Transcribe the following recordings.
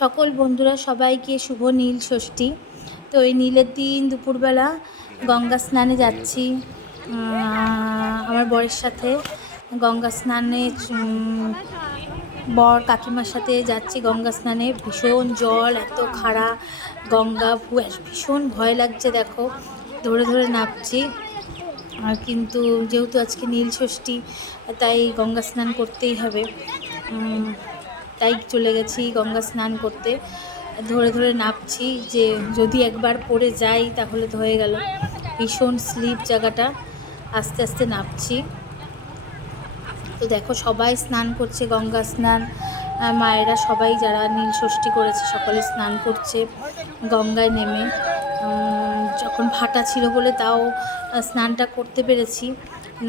সকল বন্ধুরা সবাইকে শুভ নীল ষষ্ঠী। তো এই নীলের দিন দুপুরবেলা গঙ্গা স্নানে যাচ্ছি আমার বরের সাথে। গঙ্গা স্নানে বর কাকিমার সাথে যাচ্ছি গঙ্গা স্নানে। ভীষণ জল, এত খাড়া গঙ্গা, ভীষণ ভয় লাগছে। দেখো ধরে ধরে নামছি। আর কিন্তু যেহেতু আজকে নীল ষষ্ঠী তাই গঙ্গা স্নান করতেই হবে, তাই চলে গেছি গঙ্গা স্নান করতে। ধরে ধরে নামছি, যে যদি একবার পড়ে যাই তাহলে তো হয়ে গেল। ভীষণ স্লিপ জায়গাটা, আস্তে আস্তে নামছি। তো দেখো সবাই স্নান করছে, গঙ্গা স্নান। মায়েরা সবাই যারা নীল ষষ্ঠী করেছে সকলে স্নান করছে গঙ্গায় নেমে। যখন ভাটা ছিল বলে তাও স্নানটা করতে পেরেছি,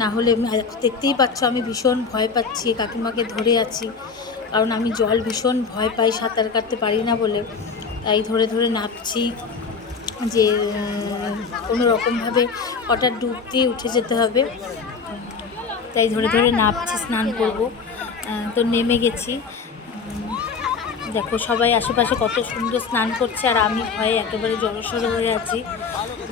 না হলে দেখতেই পাচ্ছ আমি ভীষণ ভয় পাচ্ছি, কাকিমাকে ধরে আছি। কারণ আমি জল ভীষণ ভয় পাই, সাঁতার কাটতে পারি না বলে। তাই ধরে ধরে নামছি, যে কোনো রকমভাবে কটা ডুব দিয়ে উঠে যেতে হবে। তাই ধরে ধরে নামছি, স্নান করব। তো নেমে গেছি। দেখো সবাই আশেপাশে কত সুন্দর স্নান করছে, আর আমি ভয়ে একেবারে জড়সড় হয়ে আছি,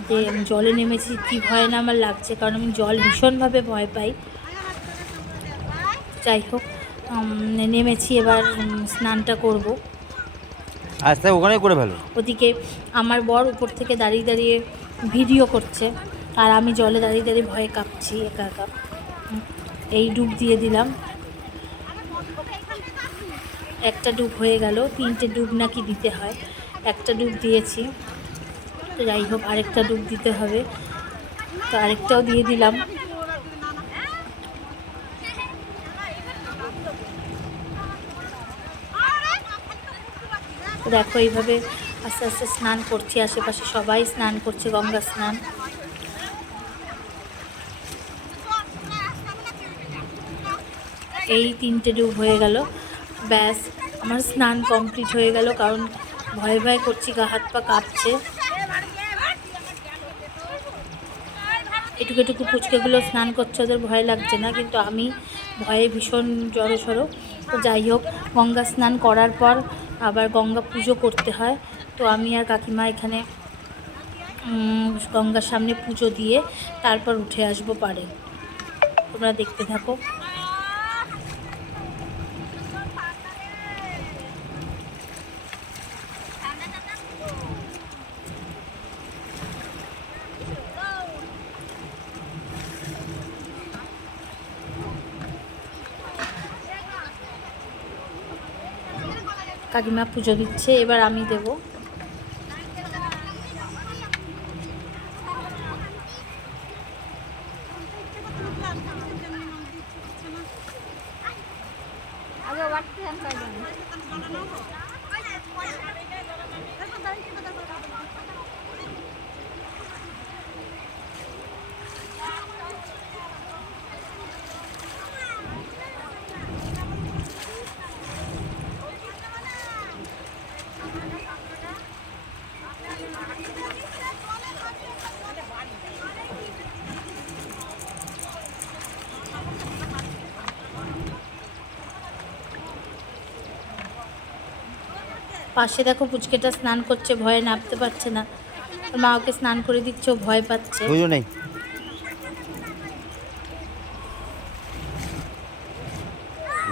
যে জলে নেমেছি কি ভয় না আমার লাগছে, কারণ আমি জল ভীষণভাবে ভয় পাই। যাই হোক, নেমেছি, এবার স্নানটা করব। আস্তে ওখানেই করে ফেলো। ওদিকে আমার বর উপর থেকে দাঁড়িয়ে দাঁড়িয়ে ভিডিও করছে, আর আমি জলে দাঁড়িয়ে দাঁড়িয়ে ভয়ে কাঁপছি একা একা। এই ডুব দিয়ে দিলাম, একটা ডুব হয়ে গেল। 3টে ডুব নাকি দিতে হয়, একটা ডুব দিয়েছি। তো যাই হোক, আরেকটা ডুব দিতে হবে, তো আরেকটাও দিয়ে দিলাম। তো দেখো এইভাবে আস্তে আস্তে স্নান করছি, আশেপাশে সবাই স্নান করছে গঙ্গা স্নান। এই 3টে ডুব হয়ে গেল, ব্যাস আমার স্নান কমপ্লিট হয়ে গেল। কারণ ভয় ভয় করছি, গা হাত পা কাঁপছে। এটুকু এটুকু পুচকেগুলো স্নান করছে, ওদের ভয় লাগছে না, কিন্তু আমি ভয়ে ভীষণ জড়সড়। তো যাই হোক, গঙ্গা স্নান করার পর আবার গঙ্গা পুজো করতে হয়। তো আমি আর কাকিমা এখানে গঙ্গার সামনে পুজো দিয়ে তারপর উঠে আসবো পাড়ে। তোমরা দেখতে থাকো। কাকিমা পুজো দিচ্ছে, এবার আমি দেব। পাশে দেখো পুচকেটা স্নান করছে, ভয়ে নামতে পারছে না। মা ওকে স্নান করে দিচ্ছে, ও ভয় পাচ্ছে। নেই,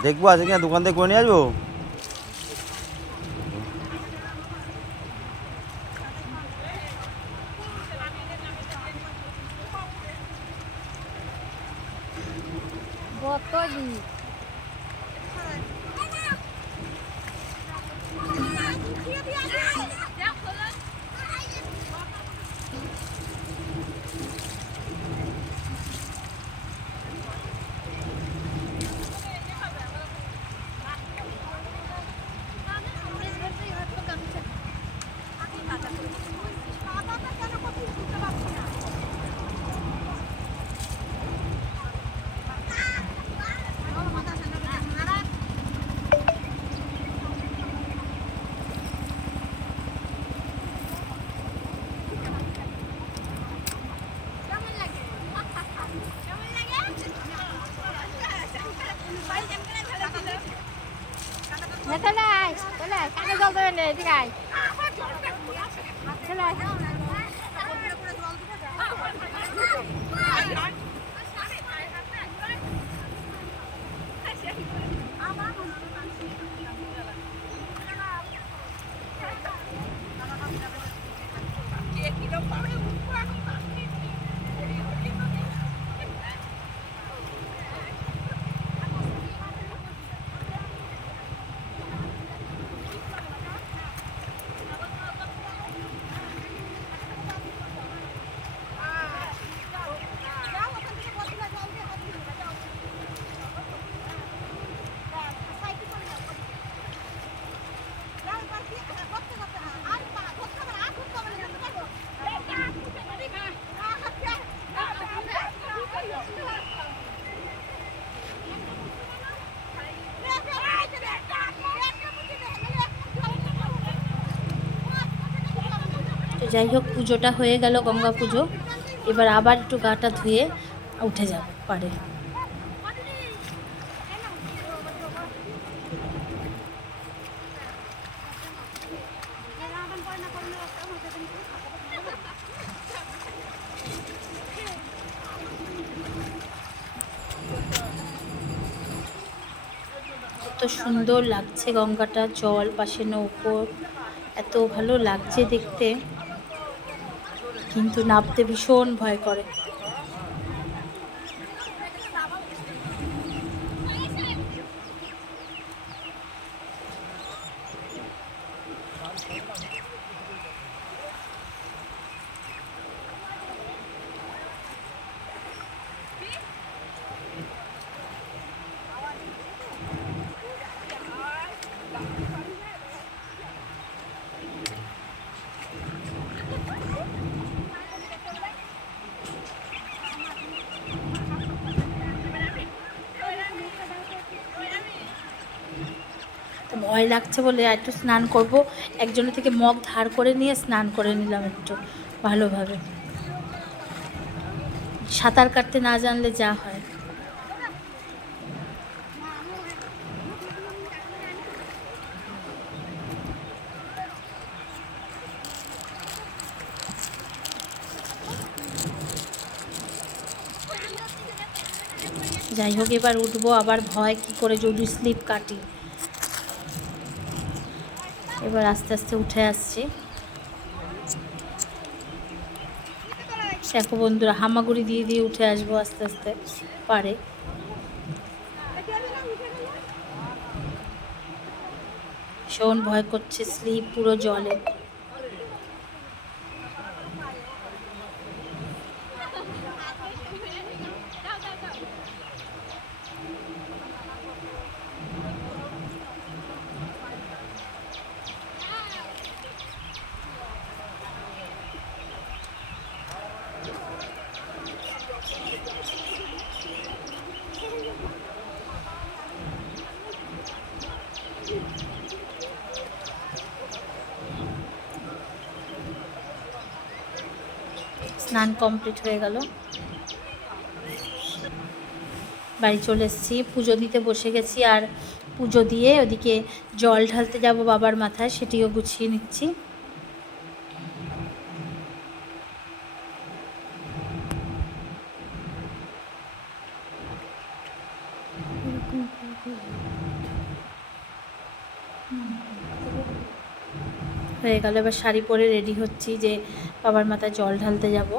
দেখবো আজকে কিনা দোকান থেকে করে নিয়ে আসবো। তো যাই হোক, পুজোটা হয়ে গেল, গঙ্গা পুজো। এবার আবার একটু গাটা ধুয়ে উঠে যাব পারে। কত সুন্দর লাগছে গঙ্গাটা, জল, পাশে নৌকো, এত ভালো লাগছে দেখতে, কিন্তু নামতে ভীষণ ভয় করে। তো ভয় লাগছে বলে একটু স্নান করব, একজনের থেকে মগ ধার করে নিয়ে স্নান করে নিলাম একটু ভালোভাবে। সাঁতার কাটতে না জানলে যা হয়। যাই হোক, এবার উঠবো, আবার ভয় কি করে যদি স্লিপ কাটি। এবার আস্তে আস্তে উঠে আসছি। দেখো বন্ধুরা, হামাগুড়ি দিয়ে দিয়ে উঠে আসবো আস্তে আস্তে পারে। ভীষণ ভয় করছে, স্লিপ পুরো জলে। স্নান কমপ্লিট হয়ে গেল, বাড়ি চলে এসেছি, পুজো দিতে বসে গেছি। আর পুজো দিয়ে ওদিকে জল ঢালতে যাব বাবার মাথায়, সেটিও গুছিয়ে নিচ্ছি। হয়ে গেল, এবার শাড়ি পরে রেডি হচ্ছি যে বাবার মাথায় জল ঢালতে যাব।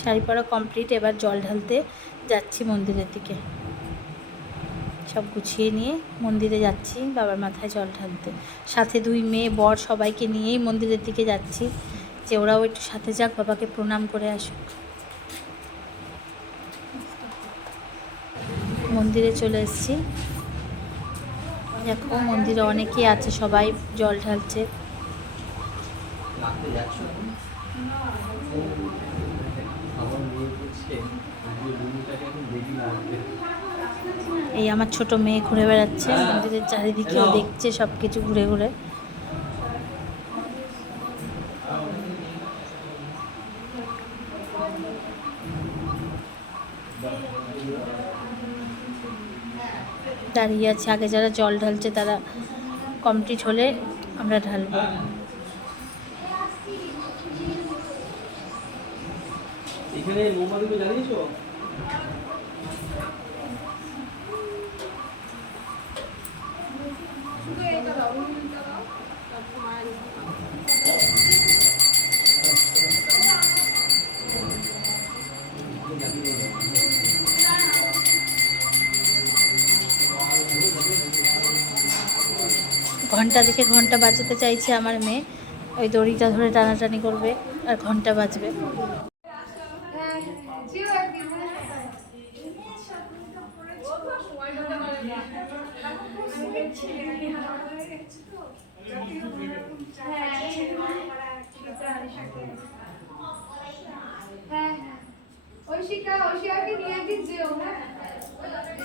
শাড়ি পরা কমপ্লিট, এবার জল ঢালতে যাচ্ছি মন্দিরের দিকে। সব গুছিয়ে নিয়ে মন্দিরে যাচ্ছি বাবার মাথায় জল ঢালতে। সাথে 2 মেয়ে বর সবাইকে নিয়েই মন্দিরের দিকে যাচ্ছি, যে ওরাও একটু সাথে যাক, বাবাকে প্রণাম করে আসুক। মন্দিরে চলে এসেছি, দেখো মন্দিরে অনেকেই আছে, সবাই জল ঢালছে। এই আমার ছোট মেয়ে ঘুরে বেড়াচ্ছে মন্দিরের চারিদিকে, দেখছে সব কিছু ঘুরে ঘুরে। দাঁড়িয়ে আছে, আগে যারা জল ঢালছে তারা কমপ্লিট হলে আমরা ঢালবো। এখানে মোমবাতিগুলো জ্বালিয়েছো? ঘন্টা দেখে ঘন্টা বাজাতে চাইছে আমার মেয়ে, ওই দড়িটা ধরে টানাটানি করবে আর ঘন্টা বাজবে। ঐশিয়াকে নিয়ে একদিন যেও, হ্যাঁ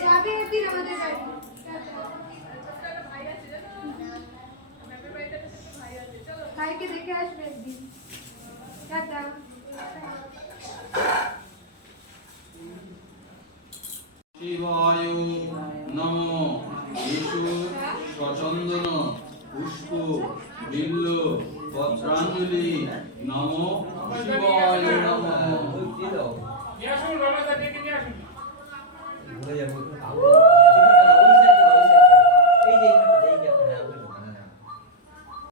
যাবে একদিন আমাদের বাড়ি। ভাইকে দেখে আসবে একদিন। টাটা। শিবায় নমো। येषु स्वचन्दन पुष्प बिल्ल पत्राञ्जलि नमो शिवाय नमः।